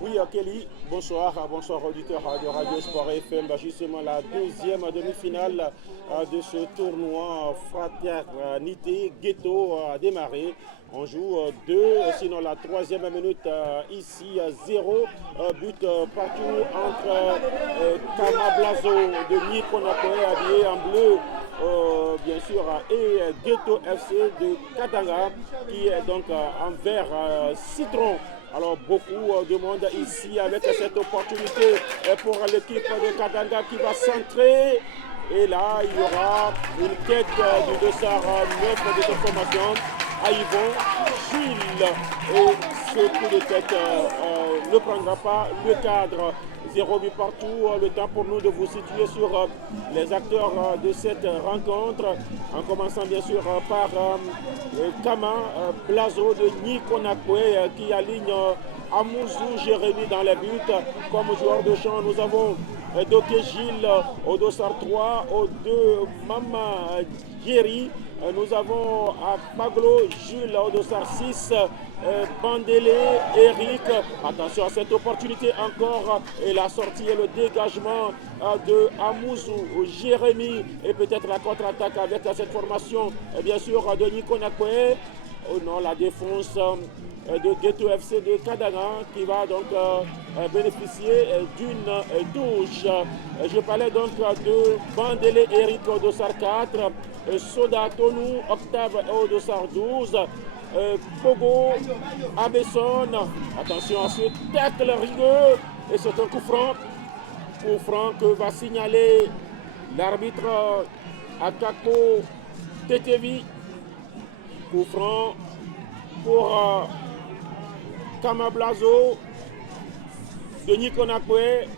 Oui, Kelly, bonsoir, bonsoir auditeurs de Radio Sport FM. Justement, la deuxième demi-finale de ce tournoi Fraternité Ghetto a démarré. On joue 2, sinon la troisième minute ici, 0 but partout entre Kamablazo de Nikonakoé habillé en bleu. Bien sûr, et Ghetto FC de Katanga qui est donc en vert citron. Alors beaucoup de monde ici avec cette opportunité pour l'équipe de Katanga qui va centrer. Et là, il y aura une tête du dossard 9 de cette formation à Yvon Gilles. Et ce coup de tête ne prendra pas le cadre. 0 but partout, le temps pour nous de vous situer sur les acteurs de cette rencontre, en commençant bien sûr par Kama Blazo de Nikonakwe qui aligne Amouzou Jérémy dans les buts. Comme joueur de champ, nous avons Doké Gilles au dossard 3, au 2 Mama Jerry. Nous avons à Paglo Jules au dossard 6, Bandélé, Eric. Attention à cette opportunité encore. Et la sortie et le dégagement de Amouzou, Jérémy. Et peut-être la contre-attaque avec cette formation, bien sûr, de Nikonakwe. Oh non, la défense de Ghetto FC de Kadana qui va donc bénéficier d'une touche. Je parlais donc de Bandélé Eric au dossard 4, Soda Tonou Octave au dossard 12, Pogo Abesson. Attention à ce tacle rigueux et c'est un coup franc que va signaler l'arbitre Akako Tetevi. Coup franc pour Kamablazo de Nikonakwe.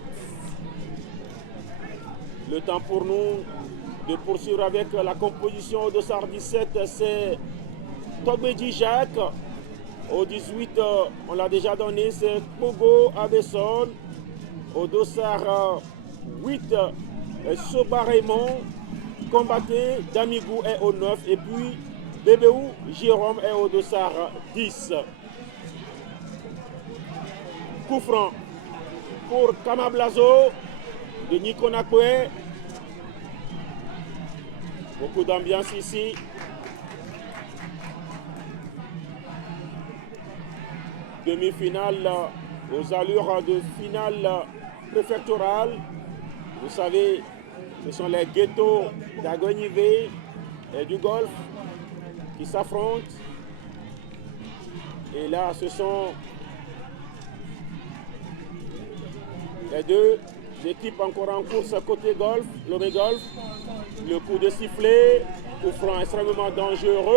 Le temps pour nous de poursuivre avec la composition au dossard 17, c'est Togbedi Jacques. Au 18, on l'a déjà donné, c'est Pogo Abesson. Au dossard 8, Soba Raymond. Combatté Damigou est au 9 et puis Bébéou Jérôme est au dossard 10. Coup franc pour Kamablazo de Nikonakwe. Beaucoup d'ambiance ici. Demi-finale aux allures de finale préfectorale. Vous savez, ce sont les ghettos d'Agonivé et du Golfe qui s'affrontent. Et là, ce sont les deux équipes encore en course côté golf, le golf. Le coup de sifflet, coup franc extrêmement dangereux.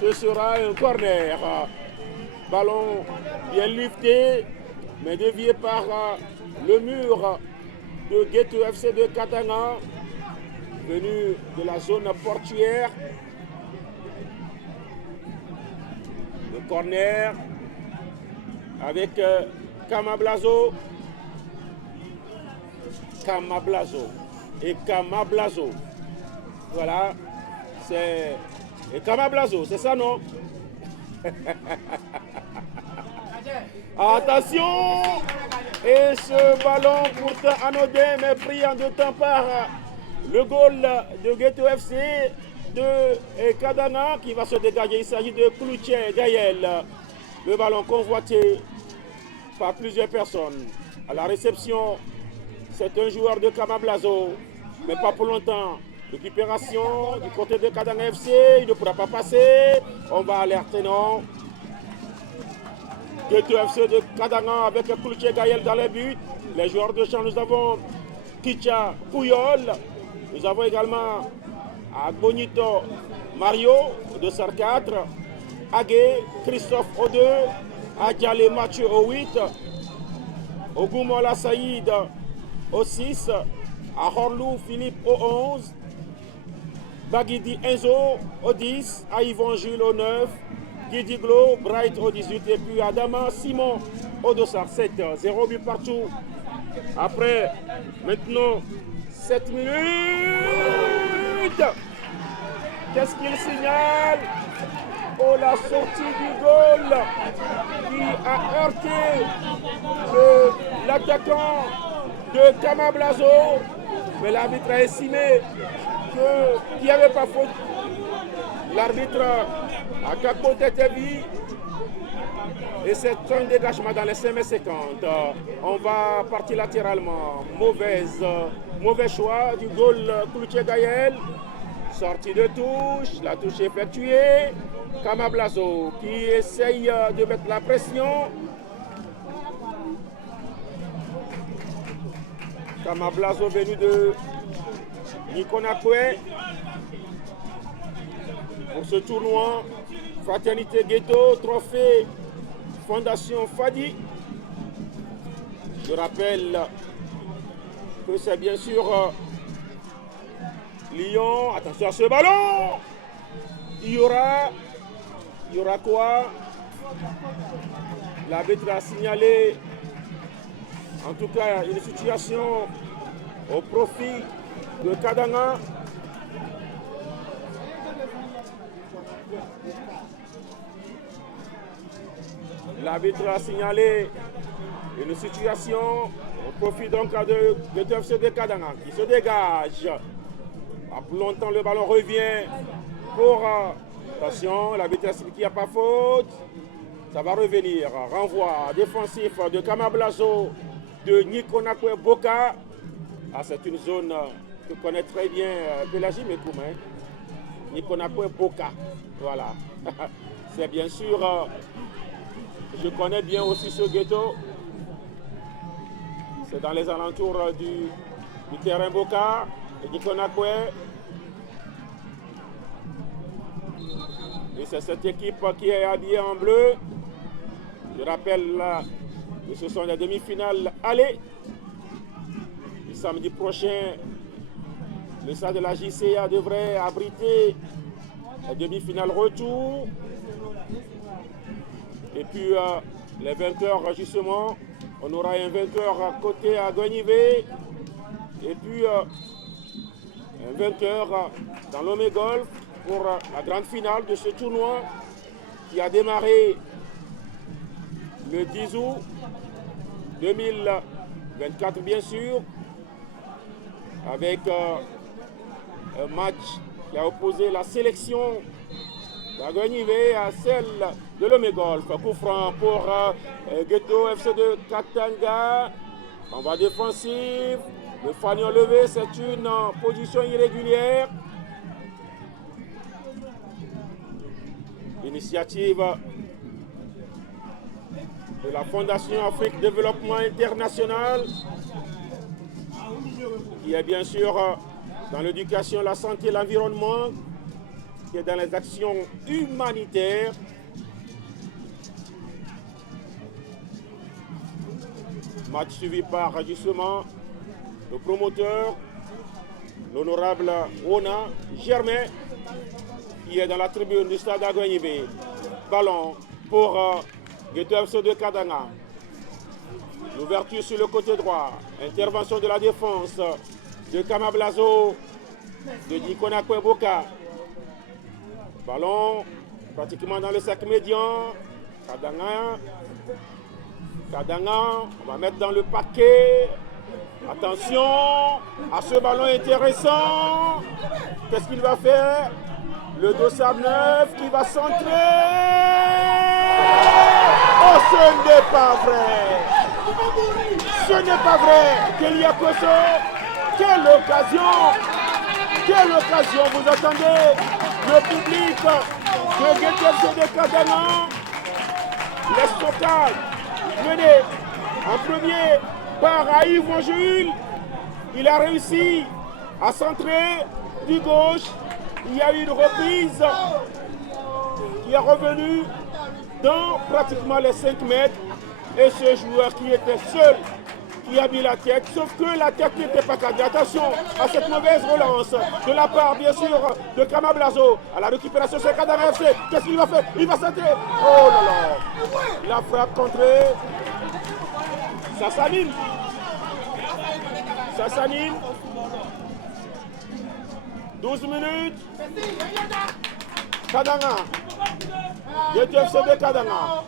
Ce sera un corner. Ballon bien lifté, mais dévié par le mur de Ghetto FC de Katanga, venu de la zone portuaire. Le corner avec Kamablazo. Et Kamablazo. Voilà, c'est Kamablazo, c'est ça, non? Attention! Et ce ballon pourtant anodin mais pris en deux temps par le goal de Ghetto FC de Kadana qui va se dégager. Il s'agit de Cloutier Gaël. Le ballon convoité par plusieurs personnes. À la réception, c'est un joueur de Kamablazo, mais pas pour longtemps. Récupération du côté de Kadanga FC, il ne pourra pas passer. On va alerter, non. Ghetto FC de Kadanga avec Koulouché Gaël dans les buts. Les joueurs de champ, nous avons Kicha Pouyol. Nous avons également Agbonito Mario de SAR 4. Agué Christophe au 2. Adjale Mathieu au 8. Ogoumola Saïd au 6. Ahorlou Philippe au 11. Bagidi Enzo au 10. Aïvon Jules au 9. Guidi Glo, Bright au 18. Et puis Adama Simon au dossard 7. 0 but partout. Après, maintenant, 7 minutes. Qu'est-ce qu'il signale? Oh, la sortie du goal qui a heurté l'attaquant de Kamablazo. Mais l'arbitre a estimé qu'il n'y avait pas faute. L'arbitre a capoté Tevi. Et c'est un dégagement dans les 5m50. On va partir latéralement. Mauvais choix du goal Koulouché Gaël. Sortie de touche. La touche effectuée. Kamablazo qui essaye de mettre la pression. Kamablazo venu de Nikonakwe. Pour ce tournoi, Fraternité Ghetto, trophée Fondation Fadi. Je rappelle que c'est bien sûr Lyon. Attention à ce ballon. Il y aura quoi? L'arbitre a signalé en tout cas une situation au profit de Kadanga. L'arbitre a signalé une situation au profit donc de TFC de Kadanga qui se dégage. Après longtemps, le ballon revient pour... attention, l'arbitre a expliqué qu'il n'y a pas faute. Ça va revenir. Renvoi défensif de Kamablazo de Nikonakwe Boka. Ah, c'est une zone que connaît très bien Pélagie Mekoum. Nikonakwe Boka. Voilà. C'est bien sûr... je connais bien aussi ce ghetto. C'est dans les alentours du terrain Boka et Nikonakwe. Et c'est cette équipe qui est habillée en bleu. Je rappelle que ce sont les demi-finales aller. Le samedi prochain, le stade de la JCA devrait abriter la demi-finale retour. Et puis les vainqueurs, justement, on aura un vainqueur à côté à Gonivé. Et puis un vainqueur dans l'Omégolf pour la grande finale de ce tournoi qui a démarré le 10 août 2024, bien sûr, avec un match qui a opposé la sélection d'Agonivé à celle de l'Omégolf. Coup franc pour Ghetto FC de Katanga. Envoi défensif. Le fanion levé, c'est une position irrégulière. Initiative de la Fondation Afrique Développement International, qui est bien sûr dans l'éducation, la santé et l'environnement, qui est dans les actions humanitaires. Match suivi par justement le promoteur, l'honorable Ona Germain, qui est dans la tribune du stade Agonivé. Ballon pour Ghetto FC de Kadanga. L'ouverture sur le côté droit. Intervention de la défense de Kamablazo, de Nikonakwe Boka. Ballon pratiquement dans le sac médian. Kadanga, on va mettre dans le paquet. Attention à ce ballon intéressant. Qu'est-ce qu'il va faire? Le dossard 9 qui va centrer. Oh, ce n'est pas vrai. Ce n'est pas vrai qu'il y a que ça. Quelle occasion! Quelle occasion! Vous attendez le public de GTFC de Kadanga. L'Estocade mené en premier par Yvon Jules. Il a réussi à centrer du gauche. Il y a eu une reprise qui est revenue dans pratiquement les 5 mètres. Et ce joueur qui était seul, qui a mis la tête, sauf que la tête n'était pas cadrée. Attention à cette mauvaise relance de la part, bien sûr, de Kama Blazo. À la récupération, c'est Kadanga FC. Qu'est-ce qu'il va faire? Il va centrer. Oh là là! La frappe contrée. Ça s'anime. Ça s'anime. 12 minutes. Kadanga. GTFC de Kadanga.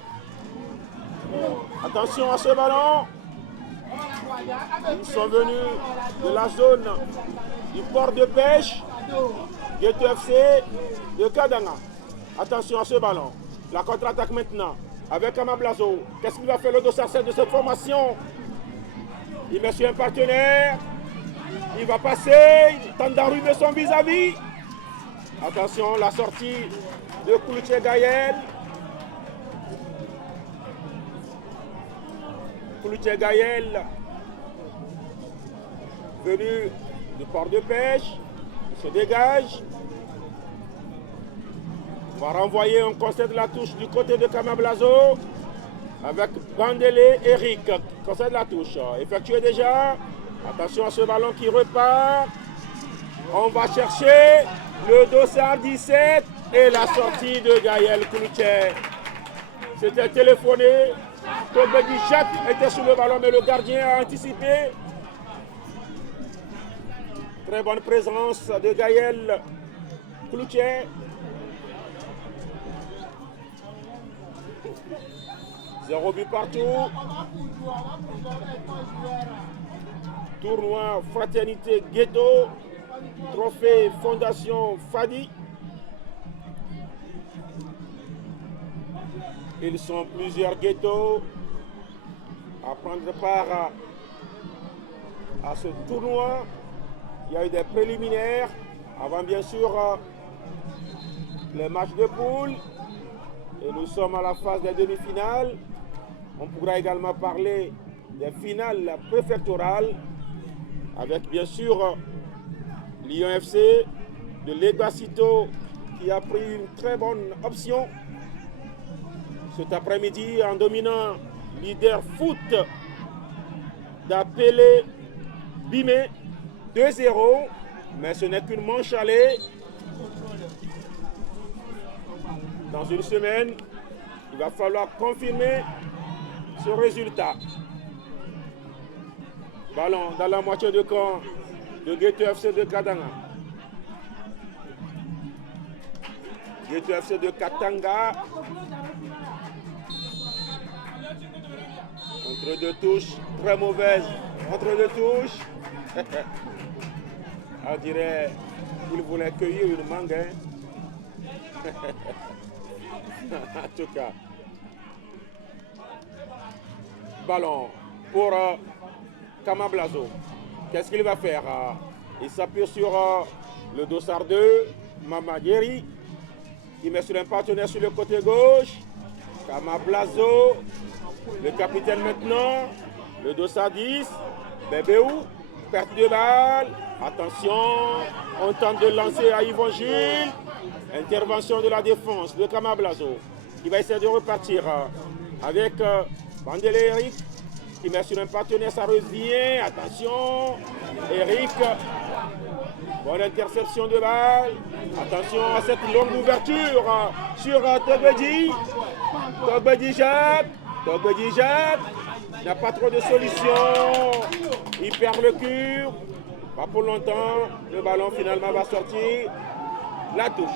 Attention à ce ballon. Ils sont venus de la zone du port de pêche. GTFC de Kadanga. Attention à ce ballon. La contre-attaque maintenant avec Kama Blazo. Qu'est-ce qu'il va faire le dossard de cette formation? Il met sur un partenaire. Il va passer. Il tente d'enrhumer son vis-à-vis. Attention, la sortie de Koulouché Gaël. Koulouché Gaël, venu du port de pêche, il se dégage. On va renvoyer un conseil de la touche du côté de Kama Blazo avec Bandele Eric. Conseil de la touche effectué déjà. Attention à ce ballon qui repart. On va chercher le dossard 17 et la sortie de Gaël Koulouché. C'était téléphoné. Togbedi Jacques était sur le ballon, mais le gardien a anticipé. Très bonne présence de Gaël Koulouché. 0 but partout. Tournoi Fraternité Ghetto. Trophée Fondation Fadi. Ils sont plusieurs ghettos à prendre part à ce tournoi. Il y a eu des préliminaires avant bien sûr les matchs de poule. Et nous sommes à la phase des demi-finales. On pourra également parler des finales préfectorales avec bien sûr Lyon FC de Legacito qui a pris une très bonne option cet après-midi en dominant leader foot d'Apélé Bimé 2-0, mais ce n'est qu'une manche allée. Dans une semaine, il va falloir confirmer ce résultat. Ballon dans la moitié de camp de GTFC de Kadanga. GTFC de Katanga. Entre deux touches, très mauvaise. Entre deux touches. On dirait qu'il voulait cueillir une mangue. Hein? En tout cas. Ballon pour Kama Blazo. Qu'est-ce qu'il va faire? Il s'appuie sur le dossard 2, Mamadieri, qui met sur un partenaire sur le côté gauche. Kama Blazo, le capitaine maintenant, le dossard 10, Bébéou, perte de balle. Attention, on tente de lancer à Yvon Jules. Intervention de la défense de Kama Blazo, qui va essayer de repartir avec Bandele Eric, qui met sur un partenaire, ça revient. Attention, Eric, bonne interception de balle. Attention à cette longue ouverture sur Togbedi. Togbedi Jacques. Togbedi Jacques n'a pas trop de solutions. Il perd le cul. Pas pour longtemps. Le ballon finalement va sortir. La touche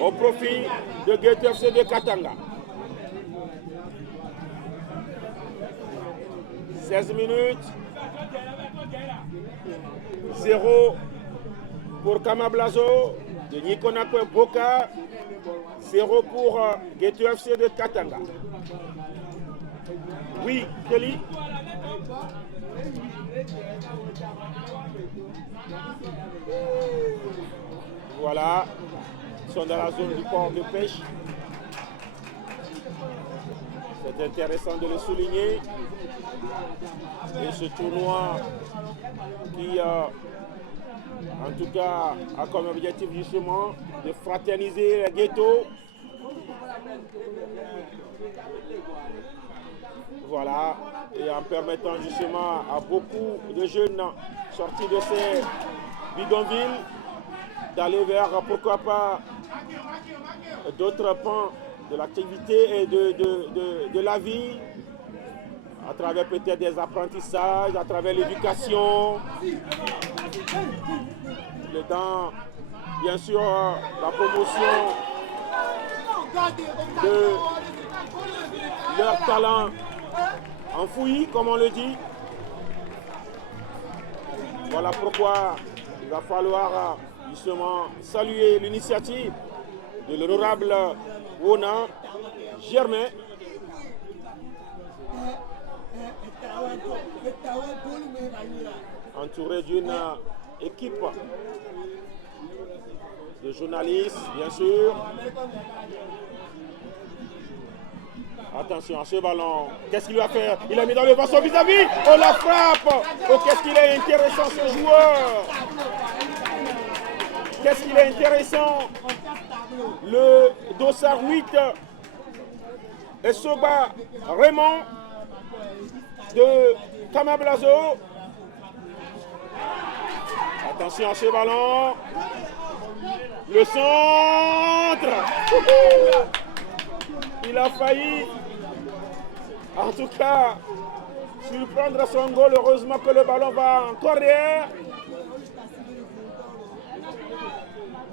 au profit de GTFC de Katanga. 16 minutes. 0 pour Kama Blazo de Nikonakwe Boka. 0 pour GTFC de Katanga. Oui, Kelly. Voilà. Ils sont dans la zone du port de pêche. C'est intéressant de le souligner. Et ce tournoi qui, en tout cas, a comme objectif justement de fraterniser les ghettos. Voilà, et en permettant justement à beaucoup de jeunes sortis de ces bidonvilles d'aller vers, pourquoi pas, d'autres pans de l'activité et de la vie, à travers peut-être des apprentissages, à travers l'éducation, dans, bien sûr, la promotion de leur talent enfoui, comme on le dit. Voilà pourquoi il va falloir justement saluer l'initiative de l'honorable Wona Germain, entouré d'une équipe de journalistes, bien sûr. Attention à ce ballon. Qu'est-ce qu'il va faire? Il a mis dans le vent son vis-à-vis. On la frappe. Oh, qu'est-ce qu'il est intéressant ce joueur. Qu'est-ce qu'il est intéressant. Le dossard 8 et Soba Raymond de Kamablazo. Attention à ce ballon. Le centre. Il a failli, en tout cas, surprendre son goal. Heureusement que le ballon va encore derrière.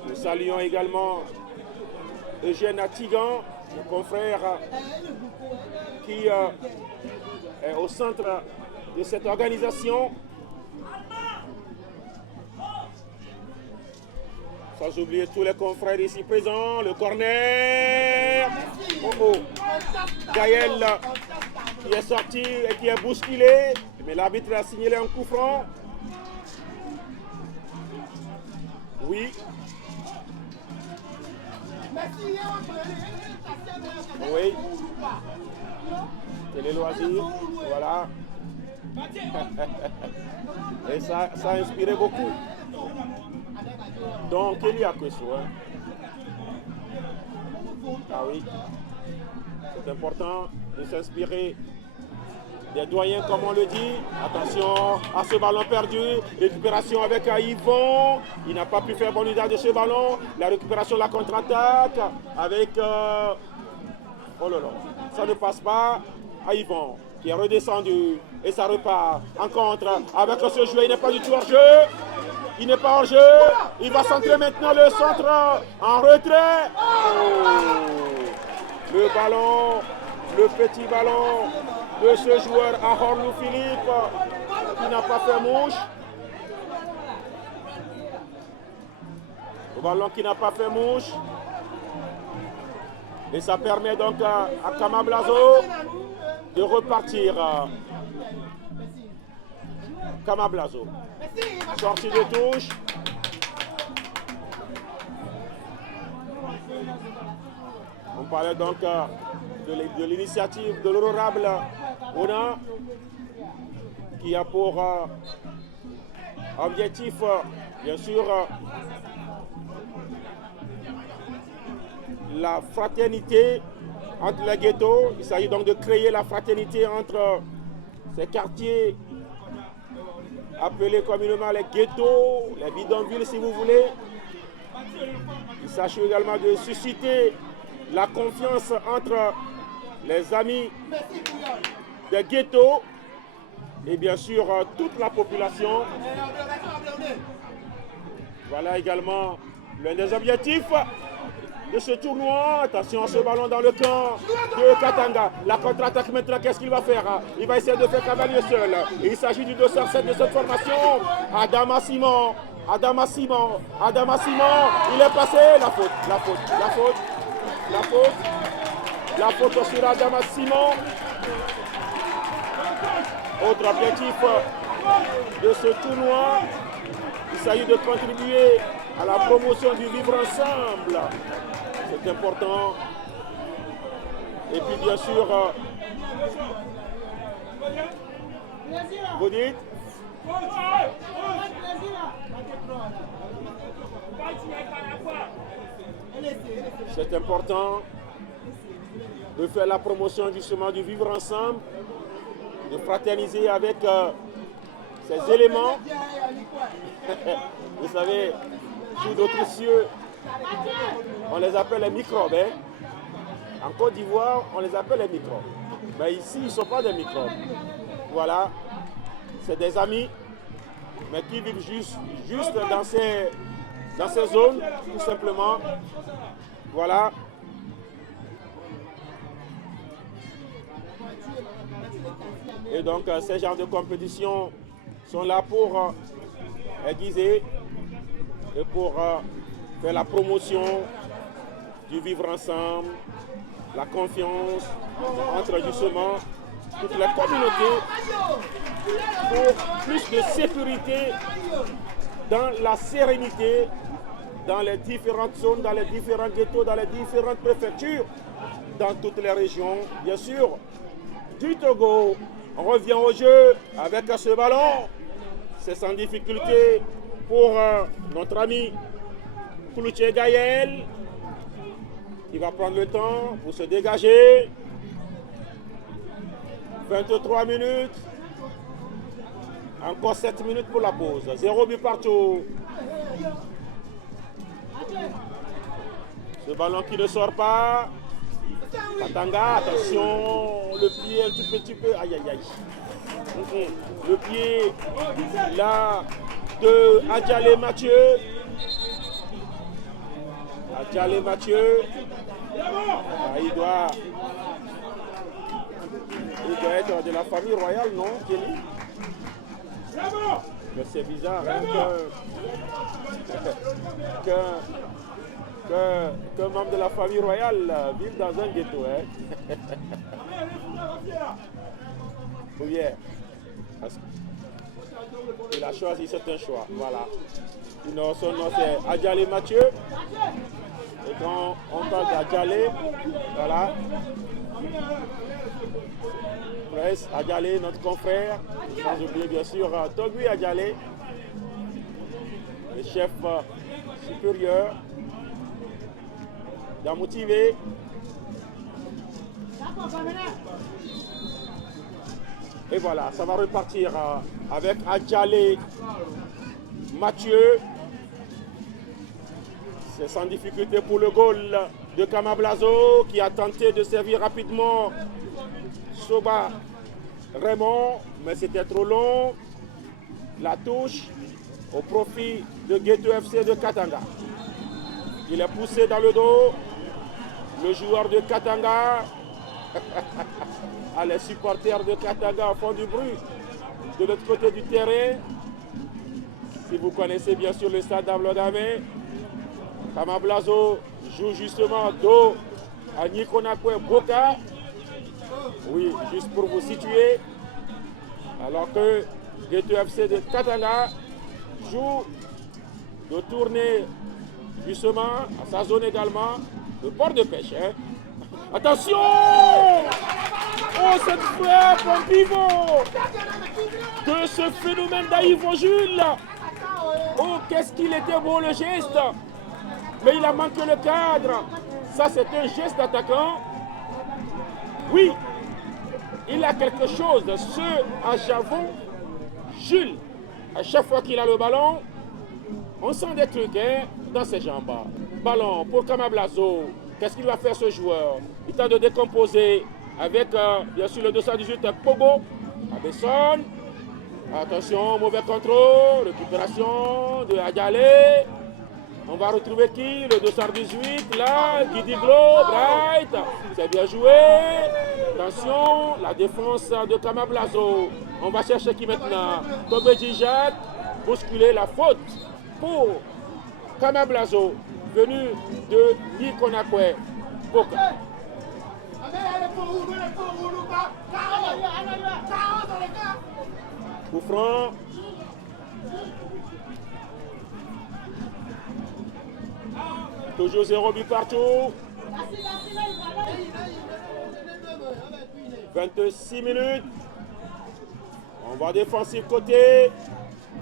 Nous saluons également Eugène Atigan, mon confrère qui est au centre de cette organisation. Sans oublier tous les confrères ici présents, le corner. Oh oh. Gaël qui est sorti et qui est bousculé. Mais l'arbitre a signalé un coup franc. Oui. Oui. C'est les loisirs. Voilà. Et ça a inspiré beaucoup. Donc, il y a que ça. Ah oui. C'est important de s'inspirer des doyens, comme on le dit. Attention à ce ballon perdu. Récupération avec Yvon. Il n'a pas pu faire bon usage de ce ballon. La récupération, la contre-attaque avec... oh là là. Ça ne passe pas à Yvon qui est redescendu. Et ça repart en contre avec ce joueur. Il n'est pas du tout hors jeu. Il n'est pas hors jeu. Il va centrer maintenant le centre en retrait. Oh. Le ballon, le petit ballon de ce joueur à Horlou Philippe qui n'a pas fait mouche. Le ballon qui n'a pas fait mouche. Et ça permet donc à Kamablazo de repartir. Kamablazo. Sortie de touche. On parlait donc de l'initiative de l'honorable Wona qui a pour objectif, bien sûr, la fraternité entre les ghettos. Il s'agit donc de créer la fraternité entre ces quartiers appelés communément les ghettos, les bidonvilles si vous voulez. Il s'agit également de susciter la confiance entre les amis des ghettos et bien sûr toute la population. Voilà également l'un des objectifs de ce tournoi. Attention à ce ballon dans le camp de Katanga. La contre-attaque maintenant, qu'est-ce qu'il va faire? Il va essayer de faire cavalier seul. Il s'agit du 207 de cette formation. Adama Simon. Adama Simon. Adama Simon. Il est passé. La faute. La faute. La faute. La faute. La faute sur Adama Simon. Autre objectif de ce tournoi, il s'agit de contribuer à la promotion du vivre ensemble. C'est important. Et puis bien sûr, vous dites? C'est important de faire la promotion justement du vivre ensemble, de fraterniser avec ces éléments. Vous savez, sous d'autres cieux, on les appelle les microbes. Hein? En Côte d'Ivoire, on les appelle les microbes. Mais ici, ils ne sont pas des microbes. Voilà, c'est des amis, mais qui vivent juste dans ces zones, tout simplement. Voilà. Et donc, ces genres de compétitions sont là pour aiguiser et pour faire la promotion du vivre ensemble, la confiance entre justement toutes les communautés pour plus de sécurité dans la sérénité dans les différentes zones, dans les différents ghettos, dans les différentes préfectures, dans toutes les régions, bien sûr. Du Togo, on revient au jeu avec ce ballon. C'est sans difficulté pour notre ami Koulouché Gaël, qui va prendre le temps pour se dégager. 23 minutes. Encore 7 minutes pour la pause. 0 but partout. Ce ballon qui ne sort pas. Katanga, attention. Le pied un tout petit peu. Aïe, aïe, aïe. Le pied là de Adjalé Mathieu. Adjalé Mathieu. Ah, il doit être de la famille royale, non, Kelly? Mais c'est bizarre hein, qu'un membre de la famille royale vive dans un ghetto. Hein. Ou bien, il a choisi, c'est un choix. Voilà. Sinon, son nom c'est Adjalé Mathieu. Et quand on parle d'Adjalé, voilà. Presse Adjalé, notre confrère, sans oublier bien sûr Togui Adjalé, le chef supérieur d'Amoutivé. Et voilà, ça va repartir avec Adjalé Mathieu. C'est sans difficulté pour le goal de Kamablazo qui a tenté de servir rapidement Soba Raymond, mais c'était trop long. La touche au profit de Ghetto FC de Katanga. Il est poussé dans le dos. Le joueur de Katanga. Les supporters de Katanga font du bruit de l'autre côté du terrain. Si vous connaissez bien sûr le stade d'Ablodame, Kamablazo joue justement dos à Nikonakwe Boka. Oui, juste pour vous situer. Alors que Ghetto FC de Katanga joue de tourner justement à sa zone également, le port de pêche. Hein. Attention! Oh, cette frappe en pivot de ce phénomène d'Aïvo Jules. Oh, qu'est-ce qu'il était beau le geste! Mais il a manqué le cadre. Ça, c'est un geste d'attaquant. Oui, il a quelque chose. Ce à Javon, Jules, à chaque fois qu'il a le ballon, on sent des trucs hein, dans ses jambes. Ballon pour Kamablazo. Qu'est-ce qu'il va faire ce joueur? Il tente de décomposer avec bien sûr le 218 Pogo. Abesson. Attention, mauvais contrôle. Récupération de Adjalé. On va retrouver qui? Le 218, là, Guidi Glo, Bright. C'est bien joué. Attention, la défense de Kamablazo. On va chercher qui maintenant? Tobé Jacques. Bousculer la faute pour Kamablazo, venu de Nikonakwe Boka. Coup franc. Toujours 0 but partout. 26 minutes. On va défensif côté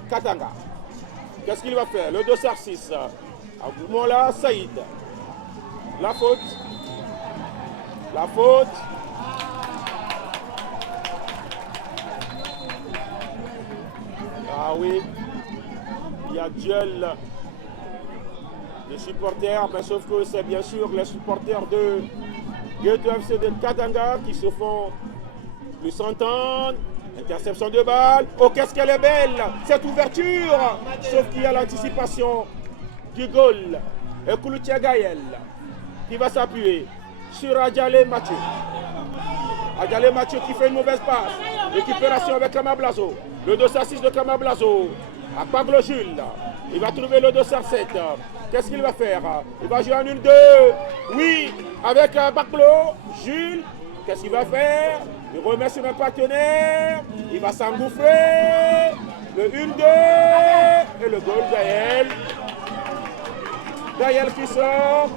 Katanga. Qu'est-ce qu'il va faire? Le 2-6. À ce moment-là, Saïd. La faute. La faute. Ah oui. Il y a duel des supporters, mais sauf que c'est bien sûr les supporters de Ghetto FC de Katanga qui se font plus s'entendre. Interception de balle. Oh, qu'est-ce qu'elle est belle, cette ouverture. Sauf qu'il y a l'anticipation du goal. Et Kouloutia Gaël qui va s'appuyer sur Adjalé Mathieu. Adjalé Mathieu qui fait une mauvaise passe. Récupération avec Kamablazo. Le 2-6 de Kamablazo. À Pablo Jules. Il va trouver le 2-7. Qu'est-ce qu'il va faire? Il va jouer en 1-2. Oui, avec Pablo Jules. Qu'est-ce qu'il va faire? Il remet sur un partenaire. Il va s'engouffrer. Le 1-2. Et le goal Gaël. Gaël qui sort.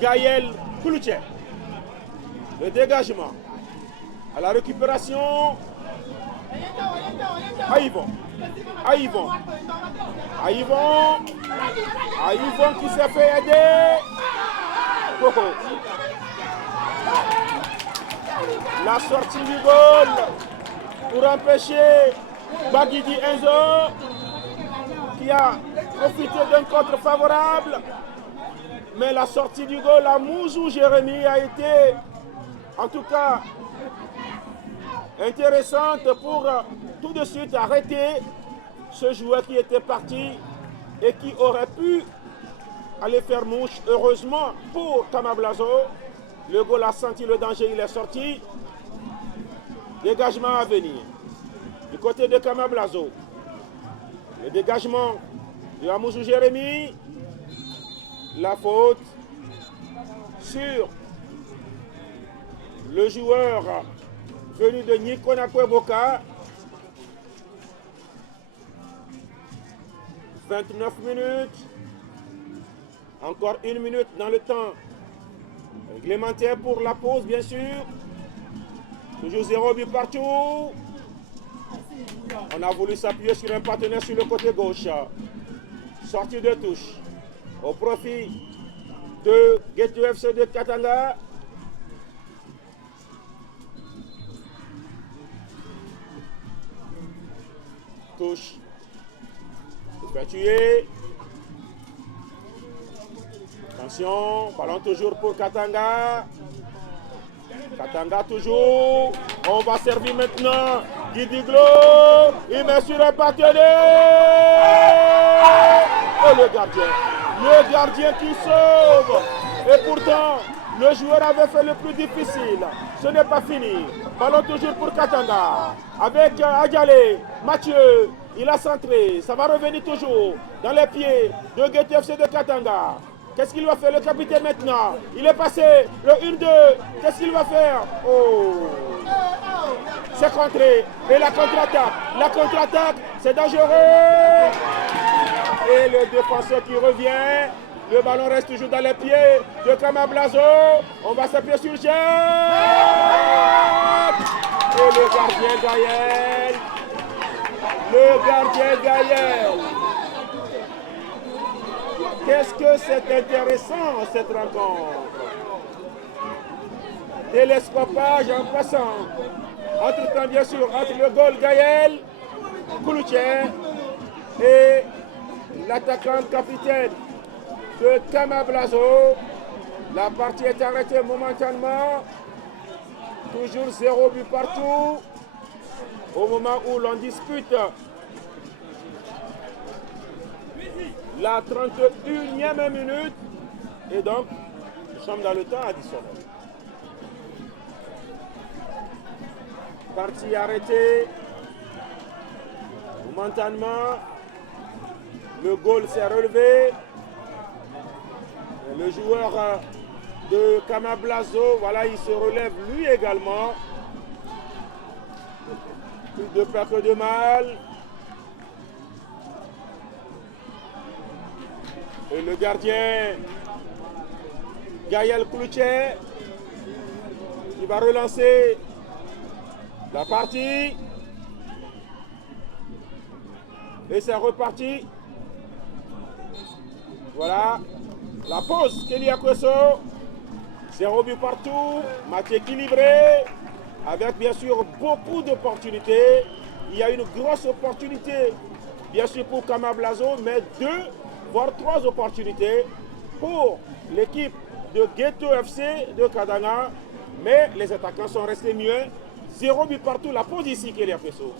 Gaël Kouloutia. Le dégagement. À la récupération. Aïvon. Aïvon. Aïvon. Aïvon qui s'est fait aider. Oh oh. La sortie du goal pour empêcher Bagidi Enzo qui a profité d'un contre favorable. Mais la sortie du goal à Mouzou Jérémy a été en tout cas intéressante pour tout de suite arrêter ce joueur qui était parti et qui aurait pu aller faire mouche. Heureusement pour Kamablazo, le goal a senti le danger, il est sorti. Dégagement à venir du côté de Kamablazo. Le dégagement de Amouzou Jérémy. La faute sur le joueur venu de Nikonakwe Boka. 29 minutes. Encore 1 minute dans le temps réglementaire pour la pause, bien sûr. Toujours 0 but partout. On a voulu s'appuyer sur un partenaire sur le côté gauche. Sortie de touche au profit de Ghetto FC de Katanga. Touche. Tuer. Attention, ballon toujours pour Katanga. Katanga toujours. On va servir maintenant Guidiglo. Il met sur un partenaire. Oh, le gardien. Le gardien qui sauve. Et pourtant, le joueur avait fait le plus difficile. Ce n'est pas fini. Ballon toujours pour Katanga. Avec Adjalé, Mathieu. Il a centré. Ça va revenir toujours dans les pieds de Ghetto FC de Katanga. Qu'est-ce qu'il va faire le capitaine maintenant? Il est passé. Le 1-2. Qu'est-ce qu'il va faire? Oh. C'est contré. Et la contre-attaque. La contre-attaque, c'est dangereux. Et le défenseur qui revient. Le ballon reste toujours dans les pieds de Kamablazo. On va s'appuyer sur Jacques. Et le gardien Gaël. Le gardien Gaël. Qu'est-ce que c'est intéressant cette rencontre. Télescopage en passant. Entre-temps, bien sûr, entre le goal Gaël Kouloutia et l'attaquant capitaine de Kamablazo. La partie est arrêtée momentanément. Toujours 0 but partout. Au moment où l'on dispute la 31e minute. Et donc, nous sommes dans le temps additionnel. Partie arrêtée. Momentanément, le goal s'est relevé. Et le joueur de Kamablazo. Voilà, il se relève lui également. Plus de peur que de mal. Et le gardien Gaël Cloutier qui va relancer la partie. Et c'est reparti. Voilà. La pause, Kélia Kweso. 0 but partout. Match équilibré. Avec bien sûr beaucoup d'opportunités. Il y a une grosse opportunité, bien sûr pour Kamablazo, mais 2 voire 3 opportunités pour l'équipe de Ghetto FC de Katanga. Mais les attaquants sont restés mieux. 0 but partout. La pause ici, Kélia Kweso.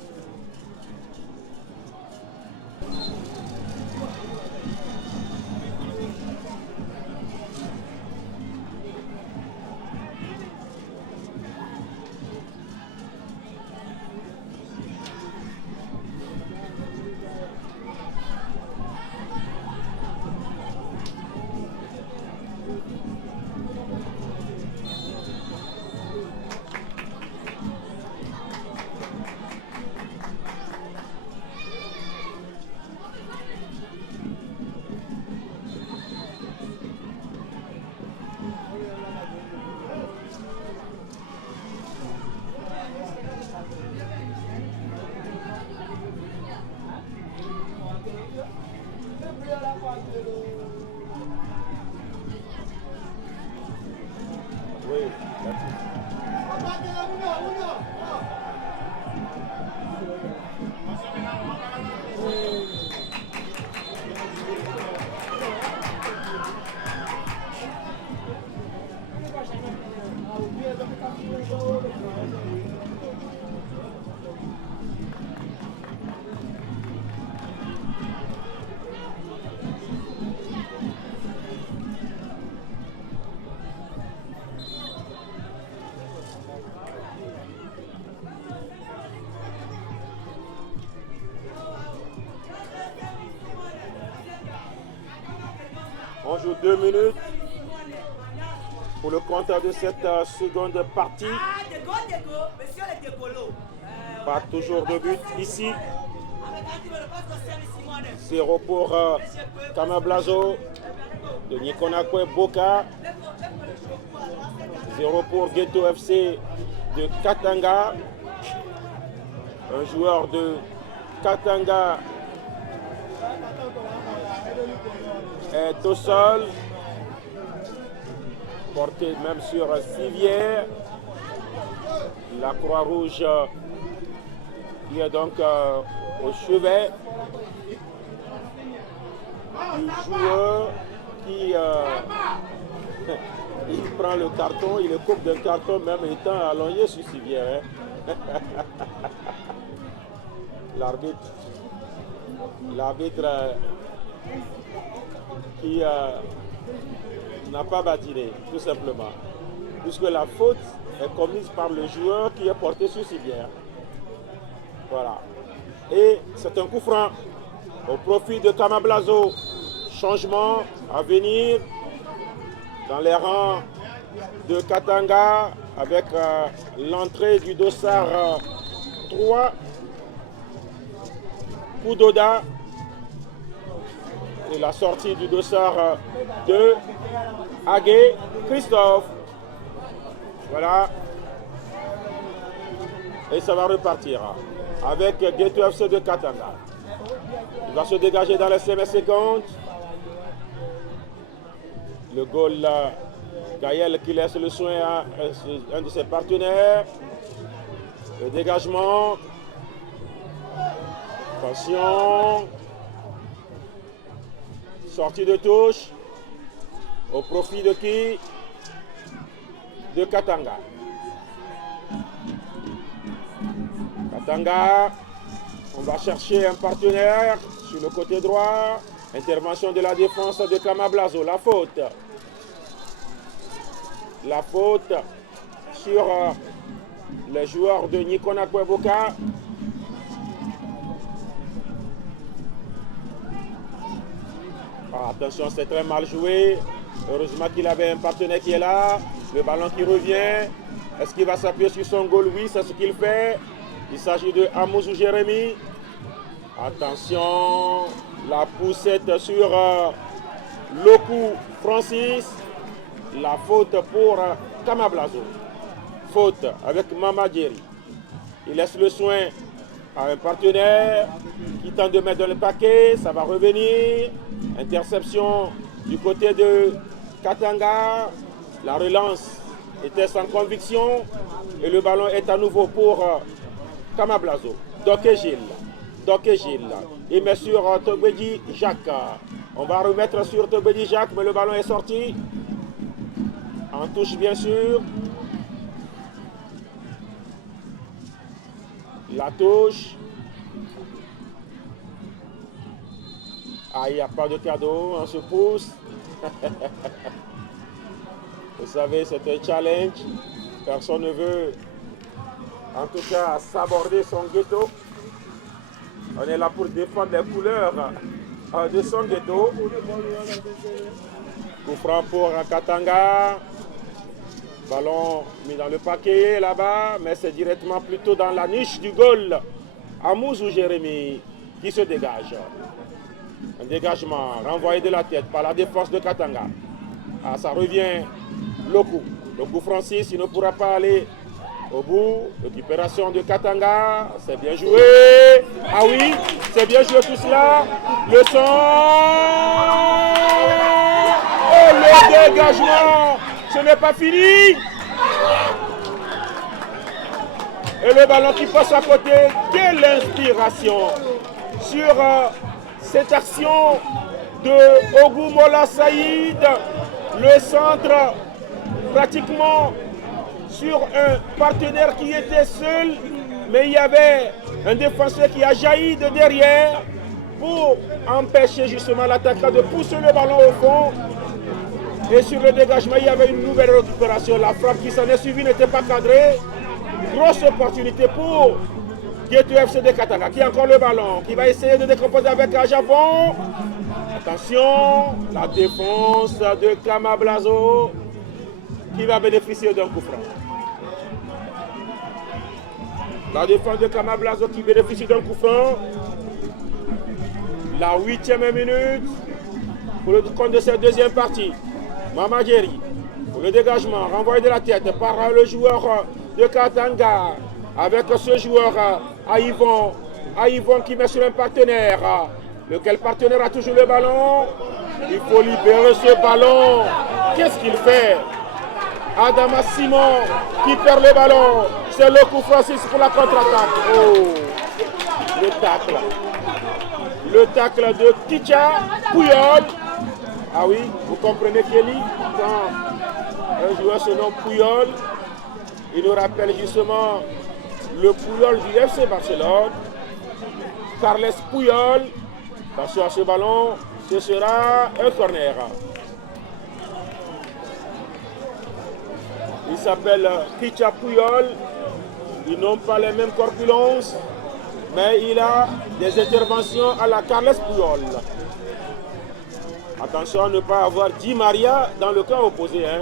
Oui, on joue 2 minutes pour le compte de cette seconde partie. Pas toujours de but ici. 0 pour Kamablazo de Nikonakwe Boka. 0 pour Ghetto FC de Katanga. Un joueur de Katanga est au sol, porté même sur civière. La Croix-Rouge qui est donc au chevet du joueur qui il prend le carton, il le coupe d'un carton même étant allongé sur civière. Hein. L'arbitre qui n'a pas bâtiné, tout simplement, puisque la faute est commise par le joueur qui est porté sur civière. Voilà. Et c'est un coup franc au profit de Kamablazo. Changement à venir dans les rangs de Katanga avec l'entrée du dossard 3, Koudoda, et la sortie du dossard 2, Agué, Christophe. Voilà. Et ça va repartir avec Ghetto FC de Katanga. Il va se dégager dans les 5 secondes. Le goal, Gaël qui laisse le soin à un de ses partenaires. Le dégagement. Attention. Sortie de touche. Au profit de qui? De Katanga. Katanga. On va chercher un partenaire sur le côté droit. Intervention de la défense de Kamablazo. La faute. La faute sur les joueurs de Nikonakwe Boka. Attention, c'est très mal joué. Heureusement qu'il avait un partenaire qui est là. Le ballon qui revient. Est-ce qu'il va s'appuyer sur son goal? Oui, c'est ce qu'il fait. Il s'agit de Amouzou Jérémy. Attention, la poussette sur Lokou Francis. La faute pour Kamablazo. Faute avec Mama Djeri. Il laisse le soin à un partenaire qui tente de mettre dans le paquet. Ça va revenir. Interception du côté de Katanga. La relance était sans conviction. Et le ballon est à nouveau pour Kamablazo. Dokegil. Il met sur Togbedi Jacques. On va remettre sur Togbedi Jacques, mais le ballon est sorti. En touche bien sûr. La touche. Ah, il n'y a pas de cadeau, on se pousse. Vous savez, c'est un challenge. Personne ne veut, en tout cas, s'aborder son ghetto. On est là pour défendre les couleurs de son ghetto. Coup franc pour Katanga. Ballon mis dans le paquet là-bas, mais c'est directement plutôt dans la niche du goal. Amouzou Jérémy qui se dégage. Un dégagement renvoyé de la tête par la défense de Katanga. Ah, ça revient Lokou. Lokou Francis, il ne pourra pas aller au bout. Récupération de Katanga, c'est bien joué. Ah oui, c'est bien joué tout cela. Le son. Oh, le dégagement. Ce n'est pas fini. Et le ballon qui passe à côté. Quelle inspiration sur cette action de Ogoumola Saïd. Le centre pratiquement sur un partenaire qui était seul. Mais il y avait un défenseur qui a jailli de derrière pour empêcher justement l'attaquant de pousser le ballon au fond. Et sur le dégagement, il y avait une nouvelle récupération. La frappe qui s'en est suivie n'était pas cadrée. Grosse opportunité pour Ghetto FC de Katanga qui a encore le ballon, qui va essayer de décomposer avec un Japon. Attention, la défense de Kamablazo qui va bénéficier d'un coup franc. La défense de Kamablazo qui bénéficie d'un coup franc. La 8e minute pour le compte de cette deuxième partie. Mama Djeri pour le dégagement, renvoyé de la tête par le joueur de Katanga. Avec ce joueur Aïvon qui met sur un partenaire. Lequel partenaire a toujours le ballon. Il faut libérer ce ballon. Qu'est-ce qu'il fait? Adama Simon qui perd le ballon. C'est le coup Francis pour la contre-attaque. Oh, le tacle. Le tacle de Kicha Pouyol. Ah oui, vous comprenez Kelly, quand un joueur se nomme Pouyol, il nous rappelle justement le Pouyol du FC Barcelone. Carles Pouyol, attention à ce ballon, ce sera un corner. Il s'appelle Kicha Pouyol, ils n'ont pas les mêmes corpulences, mais il a des interventions à la Carles Pouyol. Attention à ne pas avoir Di Maria dans le camp opposé. Hein?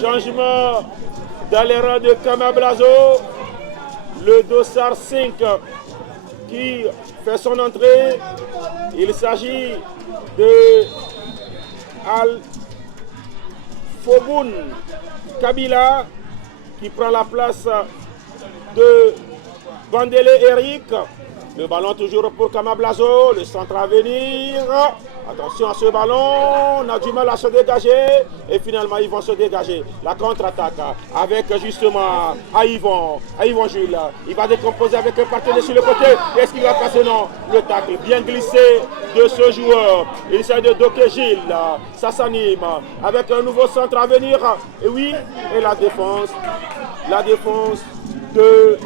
Changement dans les rangs de Kamablazo. Le dossard 5 qui fait son entrée. Il s'agit de Al-Foboun Kabila qui prend la place de Bandele Eric. Le ballon toujours pour Kamablazo. Le centre à venir. Attention à ce ballon. On a du mal à se dégager. Et finalement, ils vont se dégager. La contre-attaque avec justement Aïvon Jules. Il va décomposer avec un partenaire sur le côté. Est-ce qu'il va passer? Non. Le tacle bien glissé de ce joueur. Il s'agit de Dokegil. Ça s'anime avec un nouveau centre à venir. Et oui, et la défense. La défense de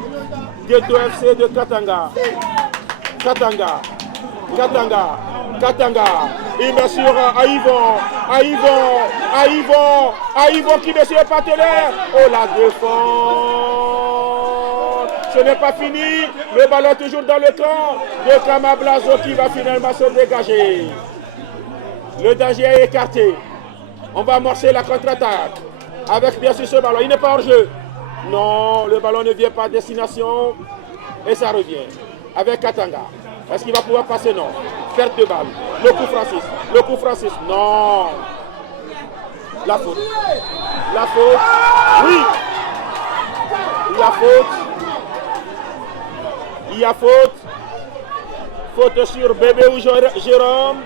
Ghetto FC de Katanga. Katanga. Il met sur Aïvon qui met sur le partenaire. Oh, la défense. Ce n'est pas fini. Le ballon toujours dans le camp de Kama Blazo qui va finalement se dégager. Le danger est écarté. On va amorcer la contre-attaque. Avec bien sûr ce ballon. Il n'est pas hors jeu. Non, le ballon ne vient pas à destination. Et ça revient. Avec Katanga. Est-ce qu'il va pouvoir passer? Non. Perte de balle. Le coup Francis. Le coup Francis. Non. La faute. La faute. Oui. Il y a faute. Il y a faute. Faute sur Bébé ou Jérôme.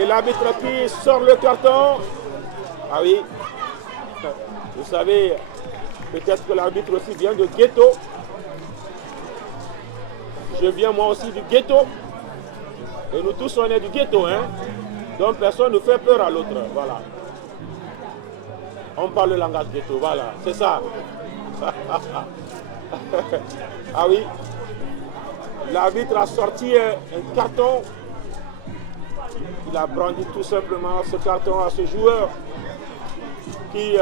Et l'arbitre qui sort le carton. Ah oui. Vous savez, peut-être que l'arbitre aussi vient de ghetto. Je viens moi aussi du ghetto. Et nous tous on est du ghetto, hein. Donc personne ne fait peur à l'autre. Voilà. On parle le langage ghetto, voilà. C'est ça. Ah oui. L'arbitre a sorti un carton. Il a brandi tout simplement ce carton à ce joueur qui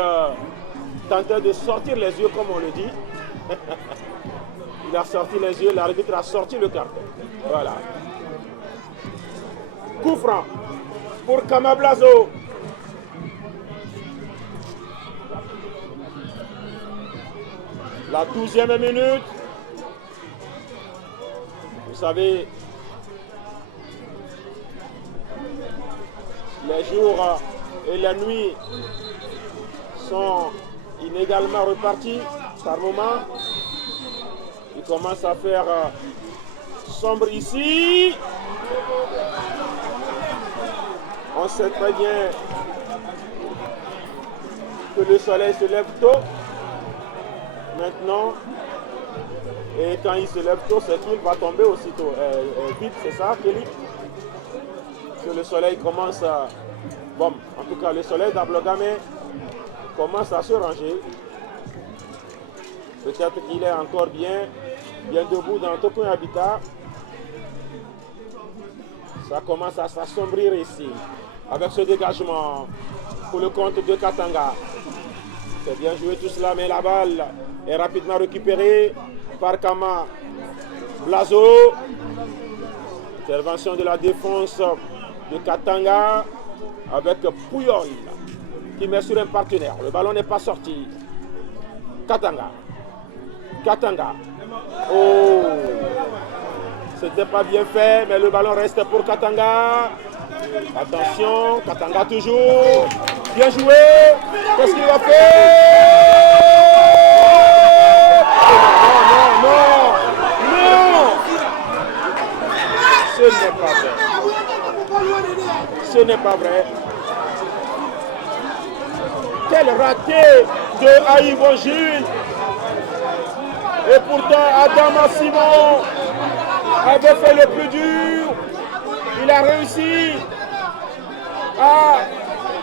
tentait de sortir les yeux, comme on le dit. Il a sorti les yeux, l'arbitre a sorti le carton. Voilà. Coup franc pour Kama Blazo. La 12e minute. Vous savez, les jours et la nuit sont inégalement repartis par moment. Il commence à faire sombre ici. On sait très bien que le soleil se lève tôt. Maintenant, et quand il se lève tôt, c'est qu'il va tomber aussitôt. Vite, c'est ça, Kelly? Que le soleil commence à... Bon, en tout cas, le soleil d'Ablogame commence à se ranger. Peut-être qu'il est encore bien debout dans Tokyo Habitat. Ça commence à s'assombrir ici. Avec ce dégagement pour le compte de Katanga. C'est bien joué tout cela, mais la balle est rapidement récupérée par Kama Blazo. Intervention de la défense de Katanga avec Pouyol qui met sur un partenaire. Le ballon n'est pas sorti. Katanga. Katanga. Oh! C'était pas bien fait, mais le ballon reste pour Katanga. Attention, Katanga toujours. Bien joué. Qu'est-ce qu'il va faire? Non, non, non, non. Ce n'est pas vrai. Ce n'est pas vrai. Quel raté de Aïvon Jules. Et pourtant, Adama Simon avait fait le plus dur. Il a réussi à